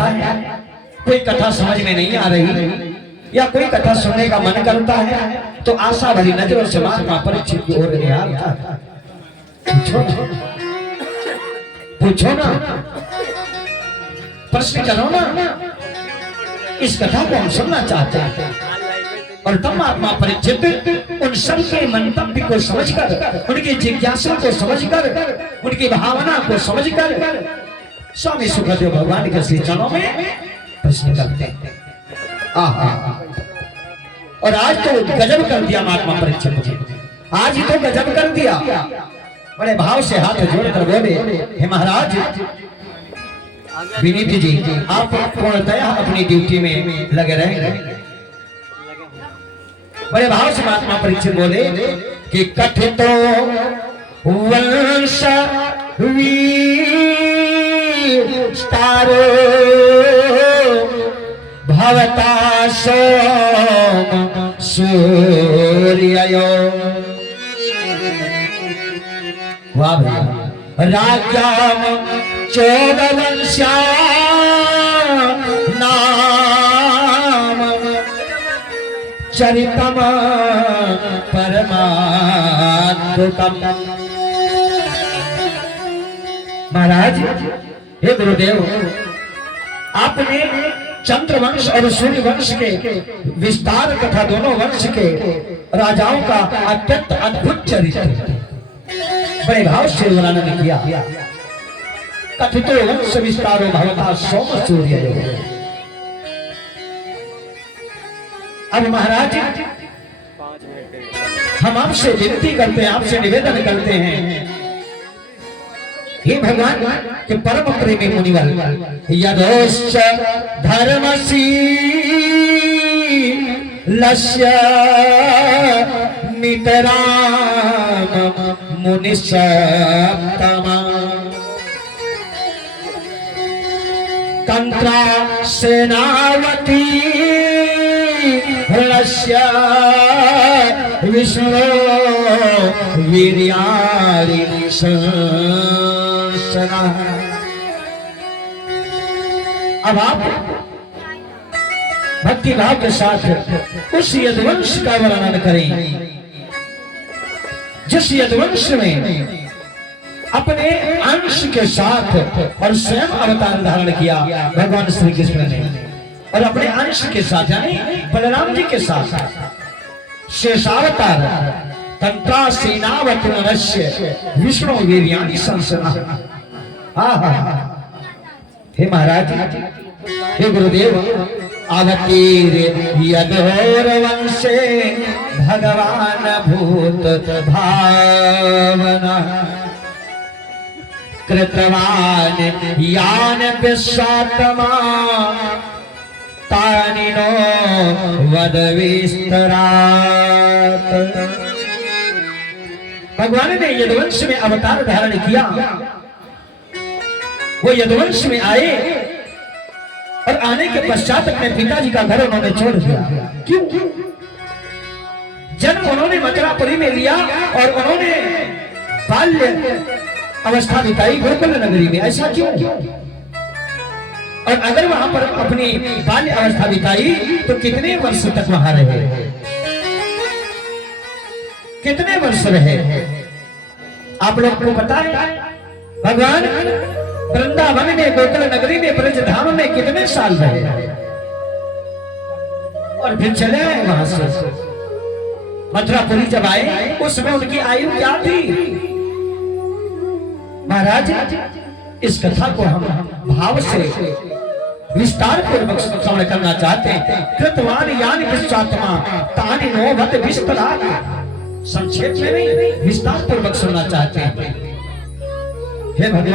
होता है, कोई कथा समझ में नहीं आ रही या कोई कथा सुनने का मन करता है तो आशा भरी नजरों से महात्मा परीक्षित की ओर निहारता है। पूछो ना, प्रश्न करो ना, इस कथा को हम सुनना चाहते हैं। और तब महात्मा परीक्षित उन सब के मंतव्य को समझकर, उनकी जिज्ञासा को समझकर, उनकी भावना को समझकर स्वामी सुखदेव भगवान के श्री चरणों में प्रश्न करते हैं। और आज तो गजब कर दिया महात्मा परीक्षित जी, आज ही तो गजब कर दिया। बड़े भाव से हाथ जोड़कर बोले, हे महाराज विनीत जी, आप पूर्णतया अपनी ड्यूटी में लगे रहेंगे। बड़े भाव से महात्मा परीक्षित बोले कि कथितो वंश विस्तारो भवता सोम सूर्ययो। वाह भाई, राज्याम चोदवंश्या नाम चरितम परमाद्भुतम। महाराज, हे गुरुदेव, आपने चंद्रवंश और सूर्य वंश के विस्तार तथा दोनों वंश के राजाओं का अत्यंत अद्भुत चरित्र बड़े भाव से वर्णन किया। कथितो वंश विस्तारो भवता सोम सूर्य। अब महाराज, हम आपसे विनती करते हैं, आपसे निवेदन करते हैं, हे भगवान के परम प्रेमी मुनिवर, यदोश्च धर्मशीलस्य नितराम मुनिसत्तमा तंत्रा सेनावती हृष्य विष्णु वीर्याणि संसना। अब आप भक्ति भाव के साथ उस यदुवंश का वर्णन करें जिस यदुवंश में अपने अंश के साथ और स्वयं अवतार धारण किया भगवान श्री कृष्ण ने, और अपने अंश के साथ यानी बलराम जी के साथ शेषावतार तंत्रा सेनावतुनस्य विष्णु वीर्याणि संसना। हे महाराज, हे गुरुदेव, अवतीर यदोर वंशे भगवान भूत भावना कृतवान यान विश्वात्मा तानिनो वद विस्तरात। भगवान ने यदुवंश में अवतार धारण किया, वो यदुवंश में आए और आने के पश्चात अपने पिताजी का घर उन्होंने छोड़ दिया। क्यों? जन्म उन्होंने मथुरापुरी में लिया और उन्होंने बाल्य अवस्था बिताई गोकुल नगरी में। ऐसा क्यों? और अगर वहां पर अपनी बाल्य अवस्था बिताई तो कितने वर्ष तक वहां रहे, कितने वर्ष रहे? आप लोग को पता है? भगवान वृंदावन में गोकुल नगरी में ब्रजधाम में कितने साल रहे और फिर चले आए वहां से। मथुरापुरी जब आए उस समय उनकी आयु क्या थी? महाराज, इस कथा को हम भाव से विस्तार पूर्वक श्रवण करना चाहते हैं। कृतवान यानी विश्वात्मा तानि नो वद विस्तरात। संक्षेप में नहीं, विस्तार पूर्वक सुनना चाहते हैं। हे भगवान।